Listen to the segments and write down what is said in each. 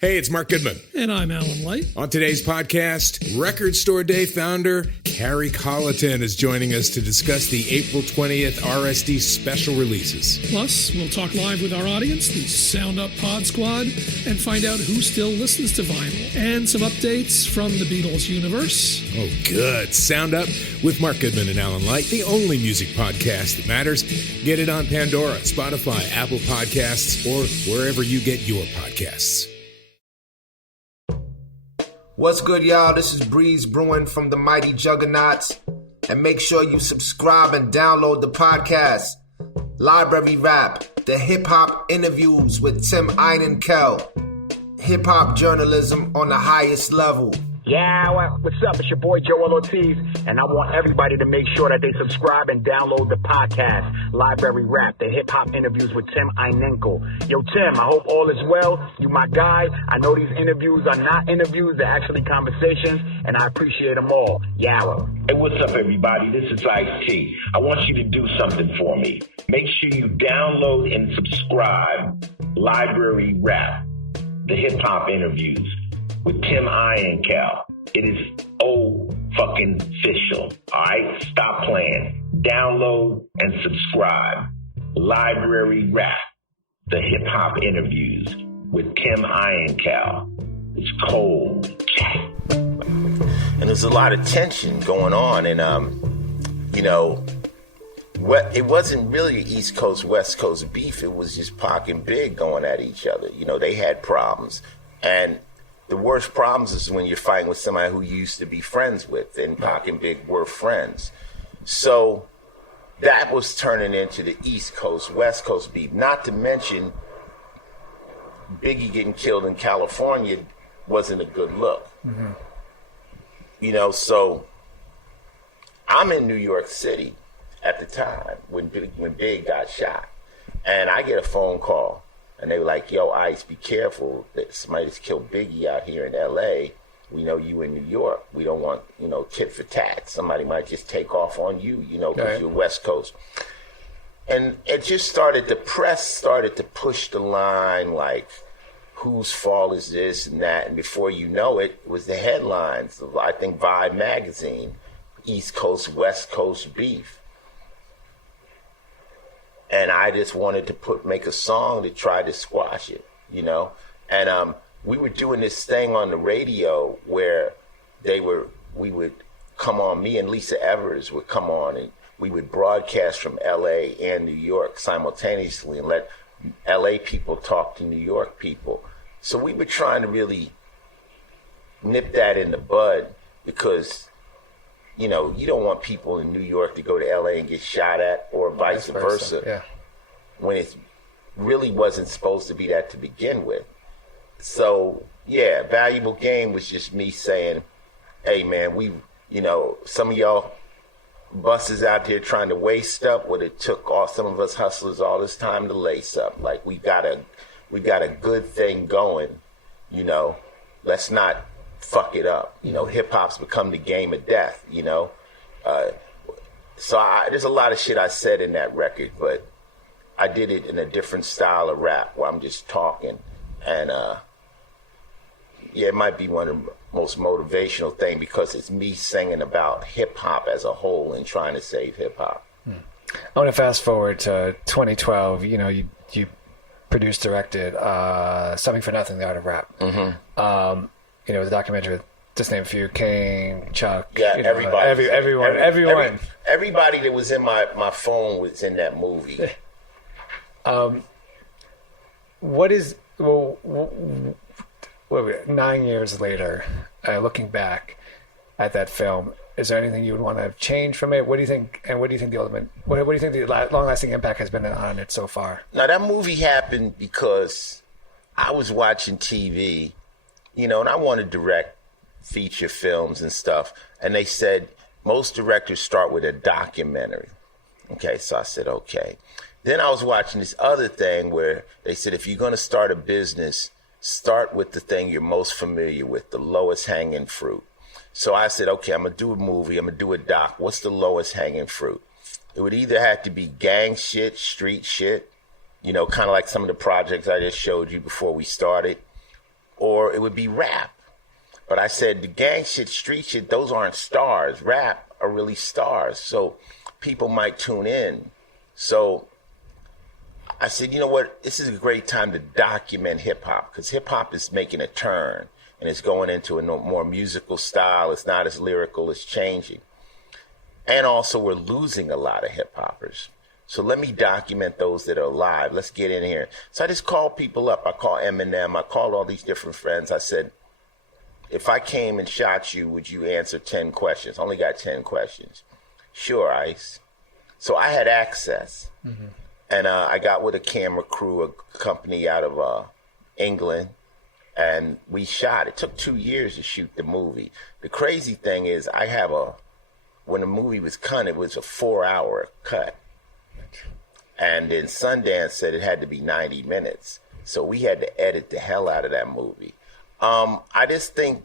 Hey, it's Mark Goodman. And I'm Alan Light. On today's podcast, Record Store Day founder Carrie Colliton is joining us to discuss the April 20th RSD special releases. Plus, we'll talk live with our audience, the Sound Up Pod Squad, and find out who still listens to vinyl. And some updates from the Beatles universe. Oh, good. Sound Up with Mark Goodman and Alan Light, the only music podcast that matters. Get it on Pandora, Spotify, Apple Podcasts, or wherever you get your podcasts. What's good, y'all? This is Breeze Brewing from the Mighty Juggernauts. And make sure you subscribe and download the podcast, Library Rap, the hip-hop interviews with Tim Einenkel. Hip-hop journalism on the highest level. Yeah, what's up? It's your boy Joel Ortiz, and I want everybody to make sure that they subscribe and download the podcast, Library Rap, the hip-hop interviews with Tim Einenkel. Yo, Tim, I hope all is well. You my guy. I know these interviews are not interviews, they're actually conversations, and I appreciate them all. Yawa. Hey, what's up, everybody? This is Ice-T. I want you to do something for me. Make sure you download and subscribe Library Rap, the hip-hop interviews with Tim Einenkel. It is fucking official. All right, stop playing. Download and subscribe. Library Rap, the hip hop interviews with Tim Einenkel. It's cold. And there's a lot of tension going on, and it wasn't really East Coast West Coast beef. It was just Pac and Big going at each other. You know, they had problems, and the worst problems is when you're fighting with somebody who you used to be friends with, and Pac and Big were friends. So that was turning into the East Coast, West Coast beef. Not to mention Biggie getting killed in California wasn't a good look. Mm-hmm. You know, so I'm in New York City at the time when Big got shot, and I get a phone call. And they were like, yo, Ice, be careful. That somebody just killed Biggie out here in L.A. We know you in New York. We don't want, tit for tat. Somebody might just take off on you, because you're West Coast. And it just the press started to push the line, like, whose fault is this and that? And before you know it, it was the headlines of, I think, Vibe magazine, East Coast, West Coast beef. And I just wanted to make a song to try to squash it, And we were doing this thing on the radio where we would come on, me and Lisa Evers would come on, and we would broadcast from LA and New York simultaneously and let LA people talk to New York people. So we were trying to really nip that in the bud because, you don't want people in New York to go to LA and get shot at, or vice versa. When it really wasn't supposed to be that to begin with. So, Valuable Game was just me saying, hey, man, some of y'all buses out there trying to waste up what it took some of us hustlers all this time to lace up. Like, we got a good thing going, let's not fuck it up. Hip hop's become the game of death, So there's a lot of shit I said in that record, but I did it in a different style of rap where I'm just talking. And it might be one of the most motivational things because it's me singing about hip hop as a whole and trying to save hip hop. I want to fast forward to 2012. You produced, directed Something for Nothing, The Art of Rap. Mm-hmm. It was a documentary with, just name a few, Kane, Chuck. Yeah, everybody. Everyone. Everybody that was in my phone was in that movie. What is, 9 years later, looking back at that film, is there anything you would want to change from it? What do you think, and what do you think what do you think the long-lasting impact has been on it so far? Now, that movie happened because I was watching TV, and I want to direct feature films and stuff. And they said most directors start with a documentary. Okay, so I said, okay. Then I was watching this other thing where they said, if you're going to start a business, start with the thing you're most familiar with, the lowest hanging fruit. So I said, okay, I'm going to do a movie. I'm going to do a doc. What's the lowest hanging fruit? It would either have to be gang shit, street shit, kind of like some of the projects I just showed you before we started, or it would be rap. But I said, the gang shit, street shit, those aren't stars. Rap are really stars. So people might tune in. So I said, you know what? This is a great time to document hip hop, because hip hop is making a turn and it's going into a more musical style. It's not as lyrical, it's changing. And also we're losing a lot of hip hoppers. So let me document those that are alive. Let's get in here. So I just called people up. I called Eminem. I called all these different friends. I said, if I came and shot you, would you answer 10 questions? I only got 10 questions. Sure, Ice. So I had access. Mm-hmm. And I got with a camera crew, a company out of England, and we shot. It took 2 years to shoot the movie. The crazy thing is when the movie was cut, it was a 4-hour cut. And then Sundance said it had to be 90 minutes. So we had to edit the hell out of that movie. I just think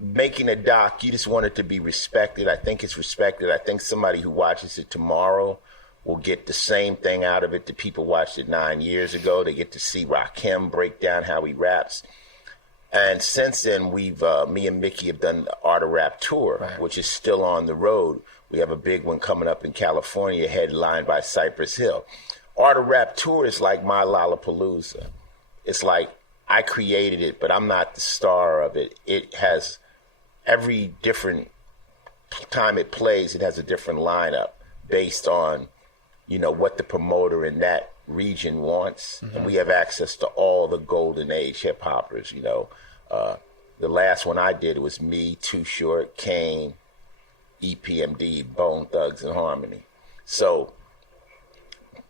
making a doc, you just want it to be respected. I think it's respected. I think somebody who watches it tomorrow will get the same thing out of it that people watched it 9 years ago. They get to see Rakim break down how he raps. And since then, me and Mickey have done the Art of Rap tour, right, which is still on the road. We have a big one coming up in California, headlined by Cypress Hill. Art of Rap tour is like my Lollapalooza. It's like I created it, but I'm not the star of it. It has every different time it plays, it has a different lineup based on, what the promoter in that region wants. Mm-hmm. And we have access to all the golden age hip hoppers. The last one I did was me, Too Short, Kane, EPMD, Bone Thugs and Harmony. So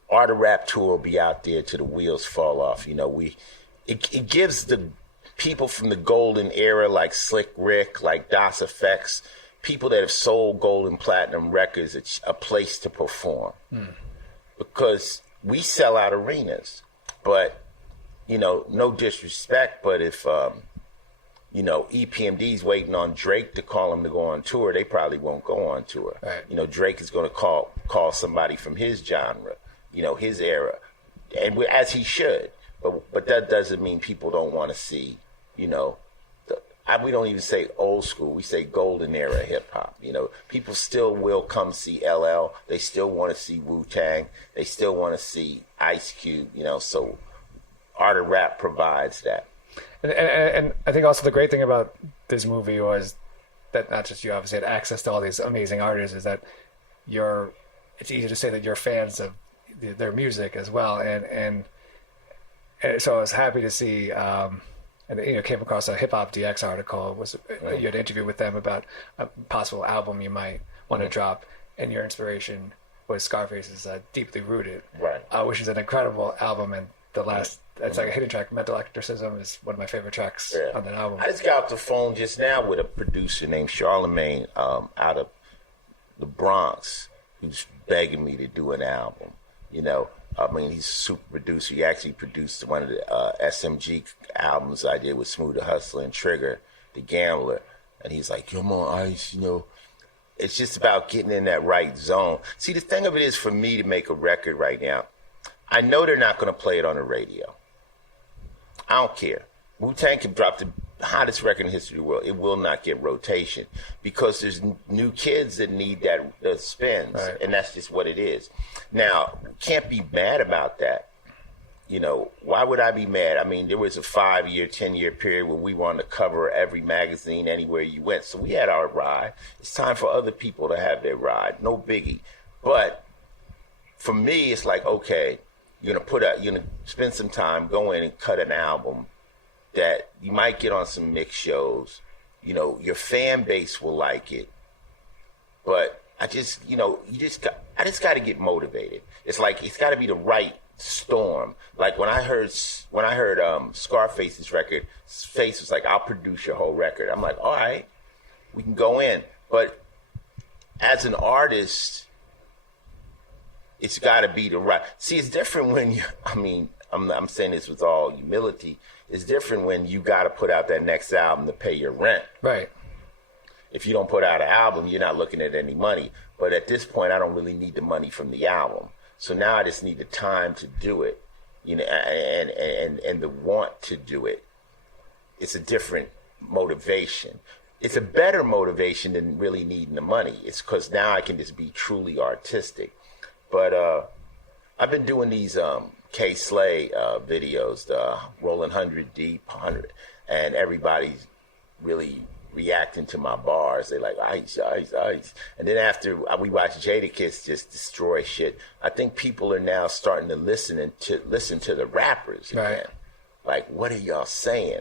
Art of Rap tour will be out there till the wheels fall off. It gives the people from the golden era, like Slick Rick, like Das EFX, people that have sold gold and platinum records, a place to perform. Because we sell out arenas. But, no disrespect, but if, EPMD's waiting on Drake to call him to go on tour, they probably won't go on tour. Right. Drake is going to call somebody from his genre, his era, and as he should. But that doesn't mean people don't want to see, we don't even say old school. We say golden era hip hop. People still will come see LL. They still want to see Wu-Tang. They still want to see Ice Cube. So Art of Rap provides that. And I think also the great thing about this movie was that not just you obviously had access to all these amazing artists, is that it's easy to say that you're fans of their music as well. And so I was happy to see. And came across a Hip Hop DX article. You had an interview with them about a possible album you might want to drop, and your inspiration was Scarface's "Deeply Rooted," right? Which is an incredible album, and it's like a hidden track. Mental Exorcism is one of my favorite tracks on that album. I just got off the phone just now with a producer named Charlemagne out of the Bronx, who's begging me to do an album. He's a super producer. He actually produced one of the SMG albums I did with Smooth the Hustler and Trigger, the Gambler. And he's like, come on, Ice, It's just about getting in that right zone. See, the thing of it is, for me to make a record right now, I know they're not going to play it on the radio. I don't care. Wu-Tang can drop the hottest record in the history of the world. It will not get rotation because there's new kids that need that spins, right, and that's just what it is. Now, can't be mad about that. Why would I be mad? I mean, there was a 5-year, 10-year period where we were on the cover of every magazine anywhere you went. So we had our ride. It's time for other people to have their ride. No biggie. But for me, it's like, okay, you're gonna spend some time, go in and cut an album that you might get on some mix shows. Your fan base will like it. But I just got to get motivated. It's like, it's got to be the right storm. Like when I heard Scarface's record, Face was like, I'll produce your whole record. I'm like, all right, we can go in. But as an artist, it's got to be the right. See, it's different when I'm saying this with all humility. It's different when you got to put out that next album to pay your rent. Right. If you don't put out an album, you're not looking at any money. But at this point, I don't really need the money from the album. So now I just need the time to do it, and the want to do it. it's a different motivation. It's a better motivation than really needing the money. It's because now I can just be truly artistic. But I've been doing these K Slay videos, the Rolling 100 Deep, 100, and everybody's really reacting to my bars. They like ice, ice, ice. And then after we watch Jadakiss just destroy shit, I think people are now starting to listen to the rappers again. Right. Like, what are y'all saying?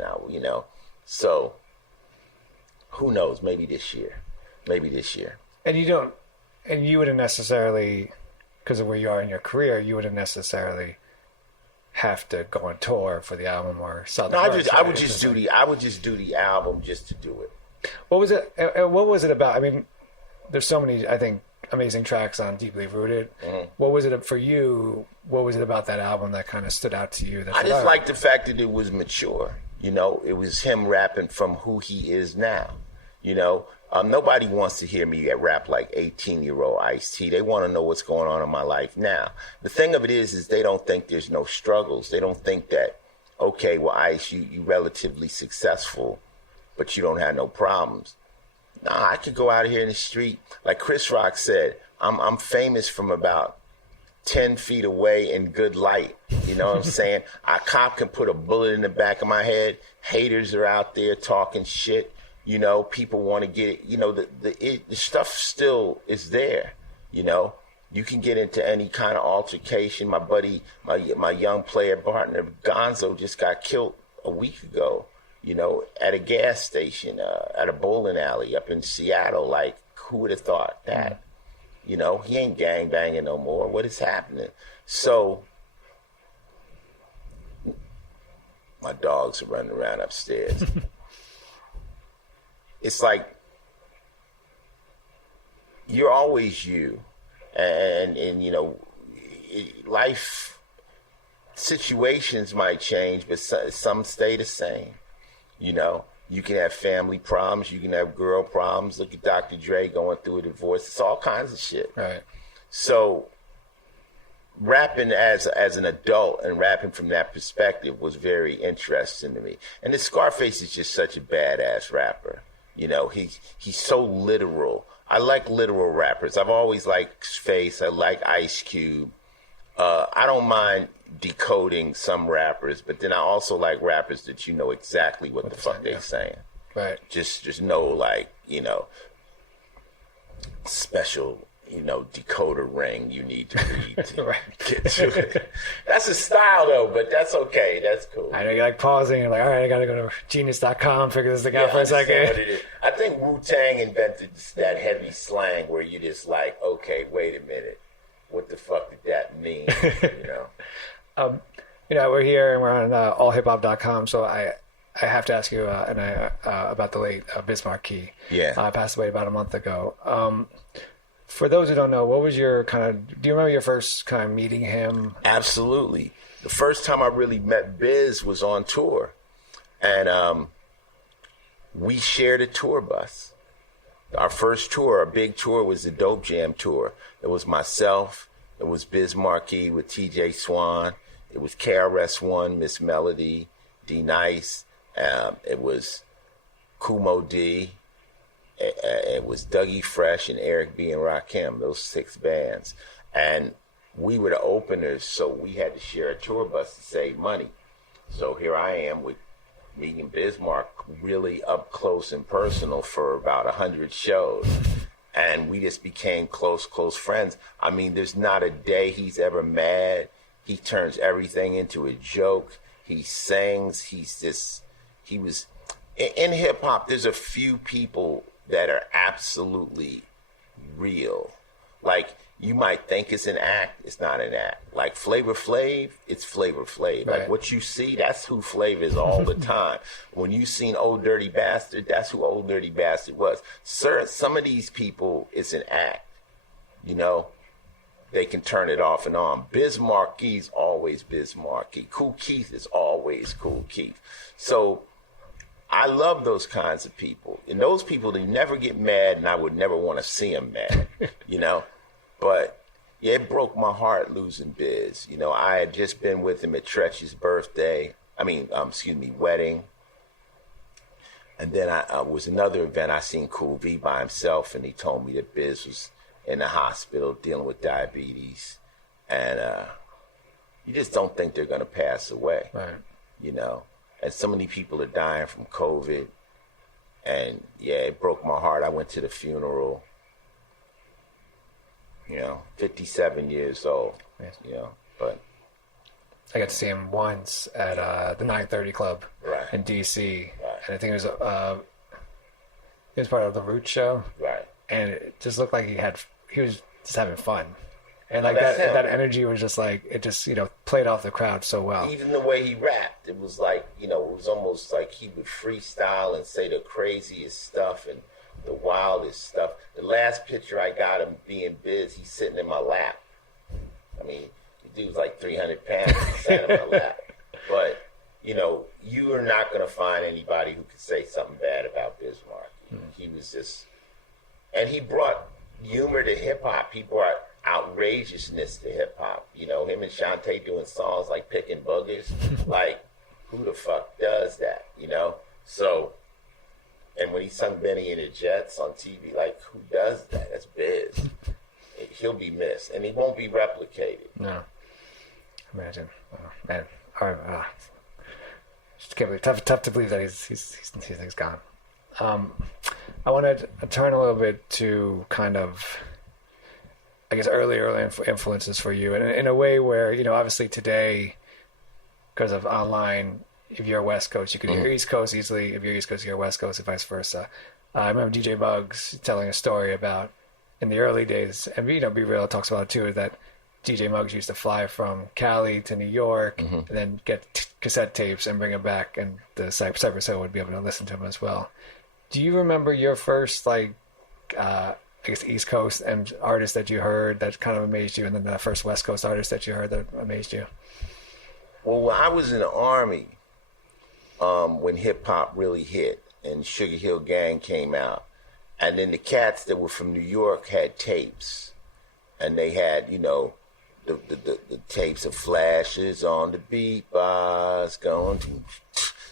So who knows? Maybe this year. And you wouldn't necessarily, because of where you are in your career, you wouldn't necessarily have to go on tour for the album or sell the merch. I would just do the album just to do it. What was it about? I mean, there's so many, I think, amazing tracks on Deeply Rooted. Mm-hmm. What was it for you? What was it about that album that kind of stood out to you? I just liked the fact that it was mature. It was him rapping from who he is now. Nobody wants to hear me rap like 18-year-old Ice-T. They want to know what's going on in my life now. The thing of it is they don't think there's no struggles. They don't think that, okay, well, Ice, you relatively successful, but you don't have no problems. Nah, I could go out here in the street. Like Chris Rock said, I'm famous from about 10 feet away in good light. You know what I'm saying? A cop can put a bullet in the back of my head. Haters are out there talking shit. People want to get it. The stuff still is there. You can get into any kind of altercation. My buddy, my young player partner, Gonzo, just got killed a week ago, at a gas station, at a bowling alley up in Seattle. Like, who would have thought that? He ain't gang banging no more. What is happening? So, my dogs are running around upstairs. It's like, you're always you. And life situations might change, but some stay the same. You can have family problems. You can have girl problems. Look at Dr. Dre going through a divorce. It's all kinds of shit. Right. So rapping as an adult and rapping from that perspective was very interesting to me. And this Scarface is just such a badass rapper. He's so literal. I like literal rappers. I've always liked Face. I like Ice Cube. I don't mind decoding some rappers, but then I also like rappers that exactly what the fuck they're saying. Right. Just no special decoder ring you need to read to right. get to it. That's a style though, but that's okay. That's cool. I know you're like pausing and like, all right, I gotta go to genius.com, figure this thing out for a second. I think Wu-Tang invented that heavy slang where you just like, okay, wait a minute. What the fuck did that mean? We're here and we're on allhiphop.com, so I have to ask you about the late Bismarck Key. Yeah. Passed away about a month ago. For those who don't know, what was your do you remember your first kind of meeting him? Absolutely. The first time I really met Biz was on tour. And we shared a tour bus. Our first tour, our big tour, was the Dope Jam tour. It was myself. It was Biz Markie with TJ Swan. It was KRS-One, Miss Melody, D Nice. It was Kumo D. It was Dougie Fresh and Eric B. and Rakim, those 6 bands. And we were the openers, so we had to share a tour bus to save money. So here I am with meeting Bismarck really up close and personal for about 100 shows. And we just became close friends. I mean, there's not a day he's ever mad. He turns everything into a joke. He sings. He was in hip hop. There's a few people that are absolutely real. Like, you might think it's an act, it's not an act. Like Flavor Flav, it's Flavor Flav. Right. Like what you see, that's who Flav is all the time. When you seen Old Dirty Bastard, that's who Old Dirty Bastard was. Sir, some of these people, it's an act. They can turn it off and on. Biz Markie's always Biz Markie. Kool Keith is always Kool Keith. So I love those kinds of people. And those people, they never get mad, and I would never want to see them mad, But, yeah, it broke my heart losing Biz. I had just been with him at Tretch's wedding. And then I was another event. I seen Cool V by himself, and he told me that Biz was in the hospital dealing with diabetes, and you just don't think they're gonna pass away, Right. you know. And so many people are dying from COVID, and yeah, it broke my heart. I went to the funeral. 57 years old, Yes. but I got to see him once at the 930 Club Right. in DC, Right. and I think it was part of the Root show, right. and it just looked like he was just having fun, and like that's him. that energy was just like it just played off the crowd so well. Even the way he rapped, it was like, it was almost like he would freestyle and say the craziest stuff and the wildest stuff. The last picture I got him being Biz, he's sitting in my lap. I mean, the dude's like 300 pounds, he's sitting in my lap. But, you are not going to find anybody who could say something bad about Biz Markie. He was just, and he brought humor to hip hop. He brought outrageousness to hip hop. Him and Shantae doing songs like Picking Boogers. Like, who the fuck does that? So, and when he sung Benny and the Jets on TV, like, who does that? That's Biz. He'll be missed, and he won't be replicated. No, imagine, oh, man. Just can't believe, tough to believe that he's gone. I want to turn a little bit to kind of, I guess, early influences for you, and in a way where obviously today, because of online, if you're West Coast, you can hear East Coast easily. If you're East Coast, you're West Coast, and vice versa. I remember DJ Muggs telling a story about in the early days, and Be Real talks about it too, that DJ Muggs used to fly from Cali to New York and then get cassette tapes and bring them back, and the Cypress Hill would be able to listen to them as well. Do you remember your first, I guess, East Coast and artist that you heard that kind of amazed you, and then the first West Coast artist that you heard that amazed you? Well, when I was in the Army, when hip-hop really hit and Sugar Hill Gang came out, and then the cats that were from New York had tapes, and they had, the tapes of Flashes on the beat box, going to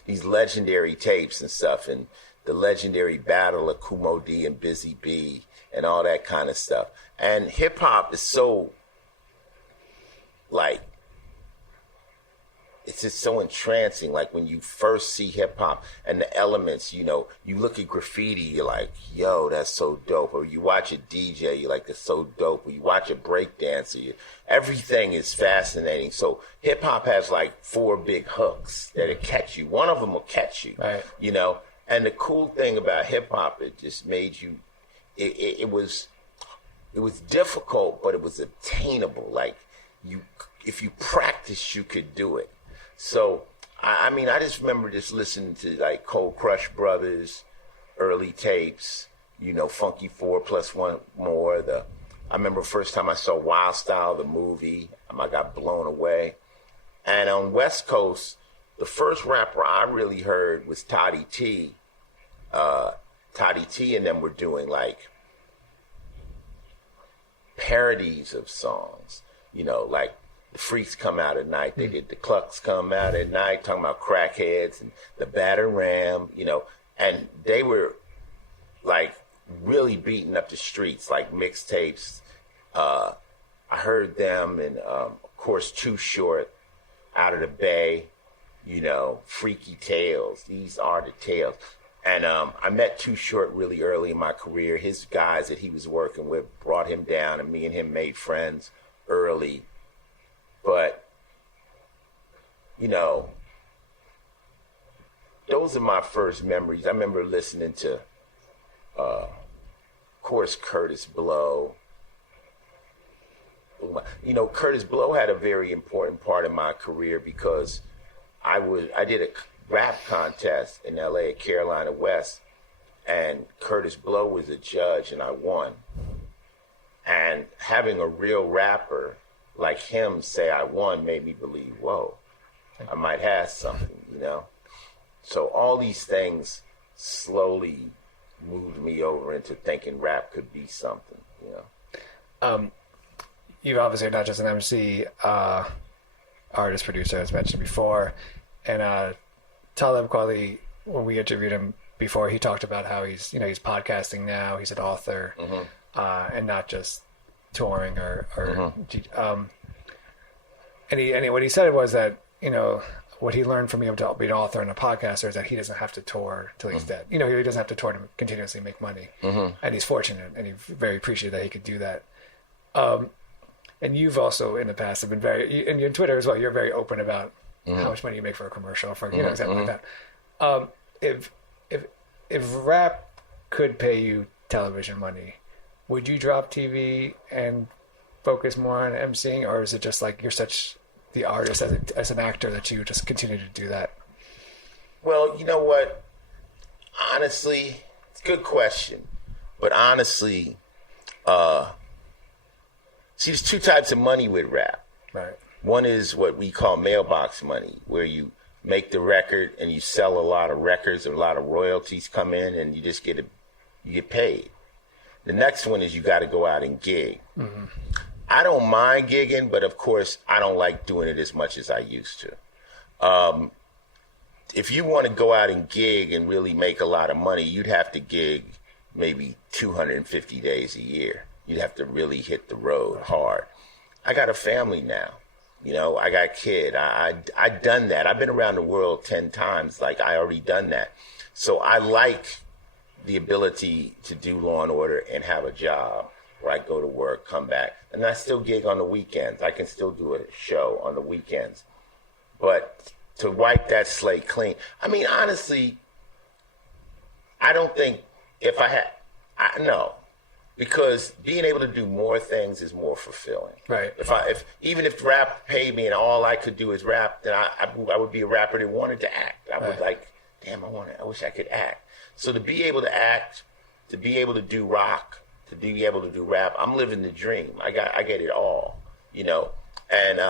these legendary tapes and stuff, and the legendary battle of Kumo D and Busy B and all that kind of stuff. And hip-hop is so, it's just so entrancing. Like when you first see hip hop and the elements, you look at graffiti, you're like, yo, that's so dope. Or you watch a DJ, you're like, that's so dope. Or you watch a breakdancer, everything is fascinating. So hip hop has like 4 big hooks that'll catch you. One of them will catch you, right. And the cool thing about hip hop, it just made you, it was difficult, but it was attainable. Like if you practiced, you could do it. So, I mean, I just remember just listening to like Cold Crush Brothers, early tapes, Funky 4+1 More. I remember first time I saw Wild Style, the movie, I got blown away. And on West Coast, the first rapper I really heard was Toddy T. Toddy T and them were doing like parodies of songs, like the Freaks Come Out at Night. They did the Clucks Come Out at Night, talking about crackheads and the Batter Ram, and they were like really beating up the streets, like mixtapes. I heard them, and of course Too Short, Out of the Bay, Freaky Tales. These are the tales. And I met Too Short really early in my career. His guys that he was working with brought him down, and me and him made friends early. But, those are my first memories. I remember listening to, of course, Kurtis Blow. Kurtis Blow had a very important part in my career because I did a rap contest in LA at Carolina West, and Kurtis Blow was a judge, and I won. And having a real rapper like him say I won made me believe, whoa, I might have something, So all these things slowly moved me over into thinking rap could be something, You obviously are not just an MC, artist, producer, as mentioned before. And Talib Kweli, when we interviewed him before he talked about how he's podcasting now, he's an author, and not just touring or and what he said was that, what he learned from being an author and a podcaster is that he doesn't have to tour till he's dead. He doesn't have to tour to continuously make money. And he's fortunate, and he's very appreciative that he could do that. And you've also in the past have been and your Twitter as well, you're very open about how much money you make for a commercial, for exactly like that. If rap could pay you television money, would you drop TV and focus more on emceeing, or is it just like you're such the artist as an actor that you just continue to do that? Well, you know what? Honestly, it's a good question. But honestly, see, there's two types of money with rap. Right. One is what we call mailbox money, where you make the record and you sell a lot of records and a lot of royalties come in and you just you get paid. The next one is you got to go out and gig. I don't mind gigging, but of course I don't like doing it as much as I used to. If you want to go out and gig and really make a lot of money, you'd have to gig maybe 250 days a year. You'd have to really hit the road hard. I got a family now. I got a kid. I done that. I've been around the world 10 times. Like, I already done that. So I like the ability to do Law and Order and have a job where I go to work, come back. And I still gig on the weekends. I can still do a show on the weekends. But to wipe that slate clean, I mean, honestly, I don't think if no. Because being able to do more things is more fulfilling. Right. Even if rap paid me and all I could do is rap, then I would be a rapper that wanted to act. I would I wish I could act. So to be able to act, to be able to do rock, to be able to do rap, I'm living the dream. I get it all, And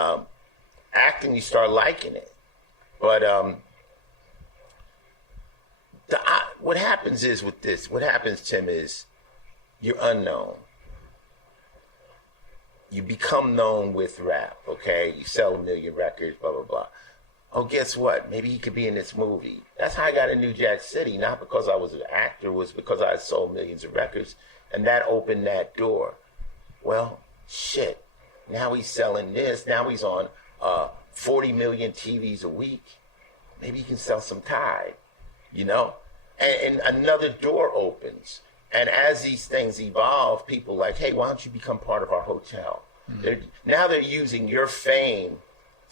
acting, you start liking it. But what happens, Tim, is you're unknown. You become known with rap, okay? You sell 1 million records, blah, blah, blah. Oh, guess what? Maybe he could be in this movie. That's how I got in New Jack City, not because I was an actor, it was because I had sold millions of records, and that opened that door. Well, shit. Now he's selling this. Now he's on 40 million TVs a week. Maybe he can sell some Tide, And another door opens. And as these things evolve, people like, hey, why don't you become part of our hotel? Now they're using your fame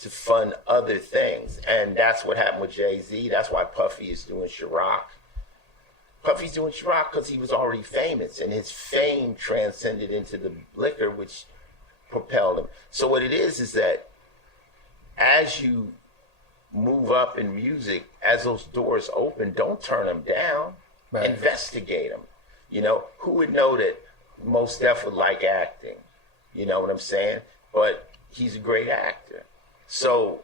to fund other things. And that's what happened with Jay-Z. That's why Puffy is doing Ciroc. Puffy's doing Ciroc because he was already famous, and his fame transcended into the liquor, which propelled him. So what it is that as you move up in music, as those doors open, don't turn them down. Right. Investigate them. Who would know that Mos Def would like acting? You know what I'm saying? But he's a great actor. So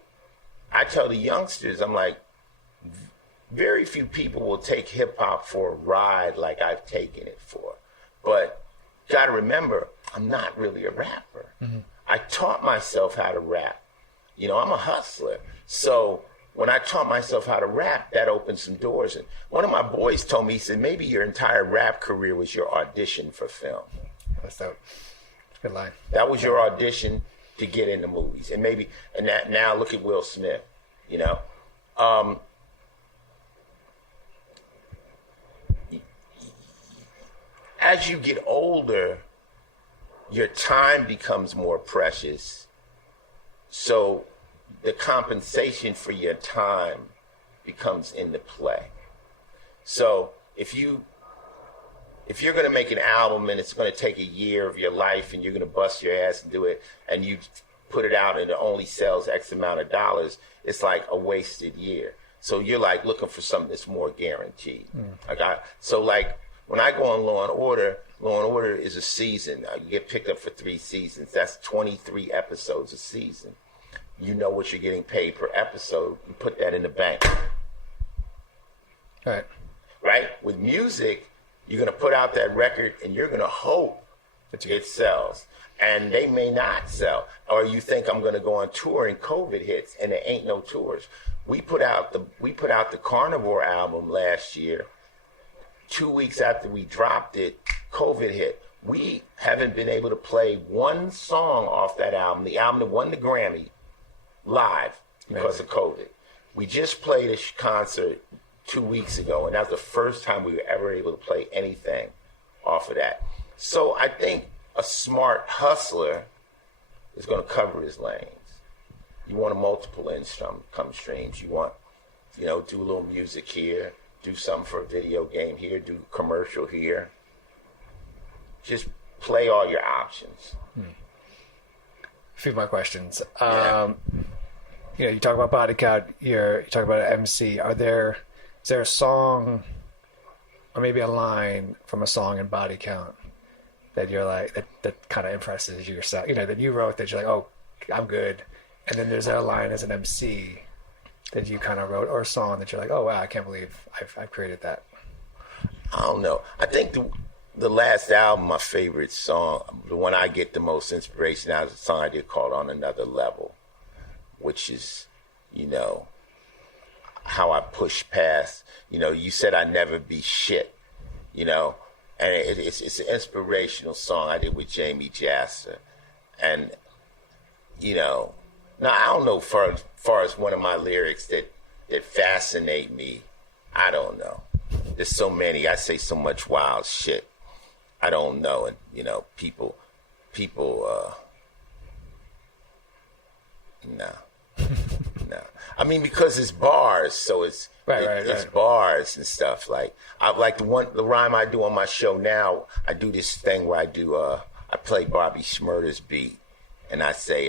I tell the youngsters, I'm like, very few people will take hip hop for a ride like I've taken it for. But got to remember, I'm not really a rapper. I taught myself how to rap. I'm a hustler. So when I taught myself how to rap, that opened some doors. And one of my boys told me, he said, maybe your entire rap career was your audition for film. That's dope. Good line. That was your audition to get into movies. And now look at Will Smith, As you get older, your time becomes more precious. So the compensation for your time becomes into play. So if you're going to make an album and it's going to take a year of your life and you're going to bust your ass and do it, and you put it out and it only sells X amount of dollars, it's like a wasted year. So you're like looking for something that's more guaranteed. So when I go on Law and Order is a season. You get picked up for 3 seasons. That's 23 episodes a season. You know what you're getting paid per episode. You put that in the bank. Right. With music, you're going to put out that record and you're going to hope that it sells. And they may not sell. Or you think I'm going to go on tour and COVID hits and there ain't no tours. We put out the Carnivore album last year 2 weeks after we dropped it, COVID hit. We haven't been able to play one song off that album, the album that won the Grammy, live because of COVID. We just played a concert 2 weeks ago, and that was the first time we were ever able to play anything off of that. So I think a smart hustler is going to cover his lanes. You want a multiple income streams. You want, do a little music here, do something for a video game here, do a commercial here. Just play all your options. A few more questions. You talk about Body Count. You talk about an MC. Is there a song, or maybe a line from a song in Body Count that you're like that kind of impresses you yourself? That you wrote that you're like, oh, I'm good. And then there's a line as an MC that you kind of wrote, or a song that you're like, oh wow, I can't believe I've created that. I don't know. I think the last album, my favorite song, the one I get the most inspiration out of, is a song I did called On Another Level, which is, how I push past, you said I'd never be shit, and it's an inspirational song I did with Jamie Jasser. And, now I don't know far as one of my lyrics that fascinate me. I don't know. There's so many. I say so much wild shit. I don't know. And, people, no. No. I mean, because it's bars, so it's bars and stuff. Like the rhyme I do on my show now, I do this thing where I play Bobby Shmurda's beat, and I say,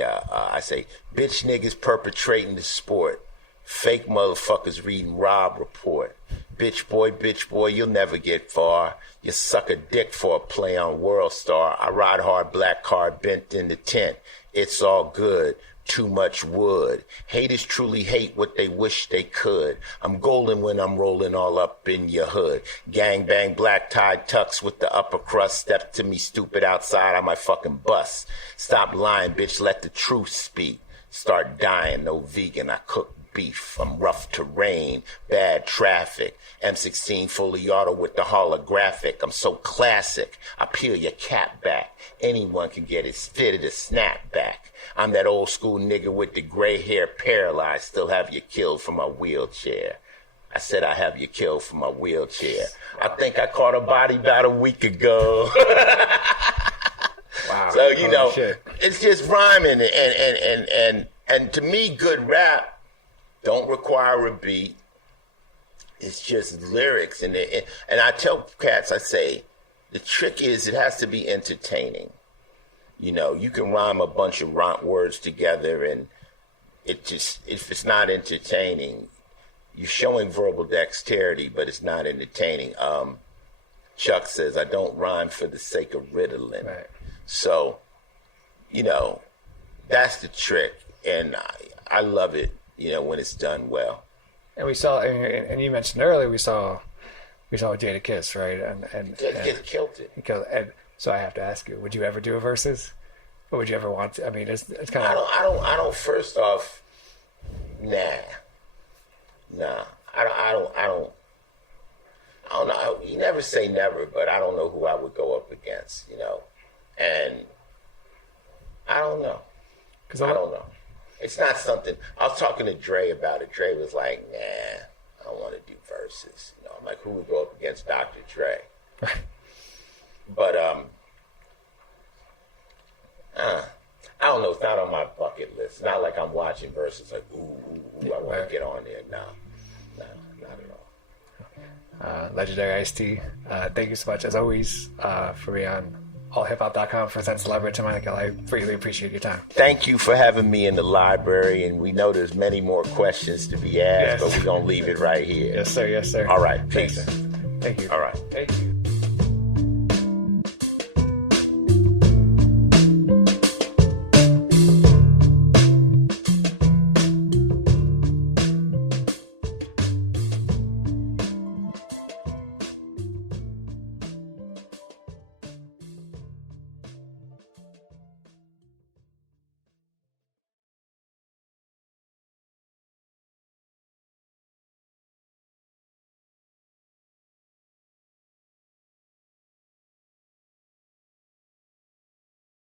bitch niggas perpetrating the sport. Fake motherfuckers reading Rob Report. Bitch boy, you'll never get far. You suck a dick for a play on World Star. I ride hard, black car bent in the tent. It's all good. Too much wood. Haters truly hate what they wish they could. I'm golden when I'm rolling all up in your hood. Gang bang, black tie tux with the upper crust. Step to me stupid outside, I might fucking bust. Stop lying, bitch, let the truth speak. Start dying, no vegan, I cook beef. I'm rough terrain, bad traffic. M16 fully auto with the holographic. I'm so classic, I peel your cap back. Anyone can get his fitted a snapback. I'm that old school nigga with the gray hair paralyzed. Still have you killed from my wheelchair. I said I have you killed from my wheelchair. I think I caught a body about a week ago. Wow. So, it's just rhyming. And to me, good rap don't require a beat. It's just lyrics. And I tell cats, I say, the trick is it has to be entertaining. You can rhyme a bunch of words together, and if it's not entertaining, you're showing verbal dexterity, but it's not entertaining. Chuck says, I don't rhyme for the sake of Ritalin. Right. So, that's the trick, and I love it, when it's done well. And we saw, and you mentioned earlier, we saw Jada Kiss, right? And Jada Kiss killed it. And so I have to ask you, would you ever do a versus? Or would you ever want to? I mean, it's kind of. I don't. First off, nah. I don't know. You never say never, but I don't know who I would go up against. And I don't know. I don't know. It's not something. I was talking to Dre about it. Dre was like, nah, I don't want to do verses. I'm like, who would go up against Dr. Dre? But I don't know. It's not on my bucket list. It's not like I'm watching verses like, ooh, I want to get on there. No, not at all. Legendary Ice-T, thank you so much, as always, for being on allhiphop.com for Zen Celebrity Michael. I really appreciate your time. Thank you for having me in the library, and we know there's many more questions to be asked, but we're going to leave it right here. Yes, sir. Yes, sir. All right. Peace. Thank you. All right. Thank you.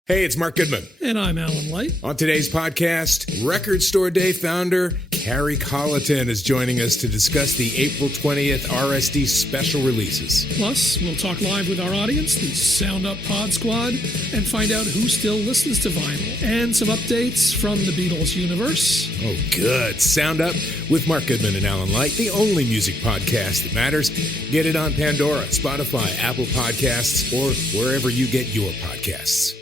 Hey, it's Mark Goodman. And I'm Alan Light. On today's podcast, Record Store Day founder Carrie Colliton is joining us to discuss the April 20th RSD special releases. Plus, we'll talk live with our audience, the Sound Up Pod Squad, and find out who still listens to vinyl. And some updates from the Beatles universe. Oh, good. Sound Up with Mark Goodman and Alan Light, the only music podcast that matters. Get it on Pandora, Spotify, Apple Podcasts, or wherever you get your podcasts.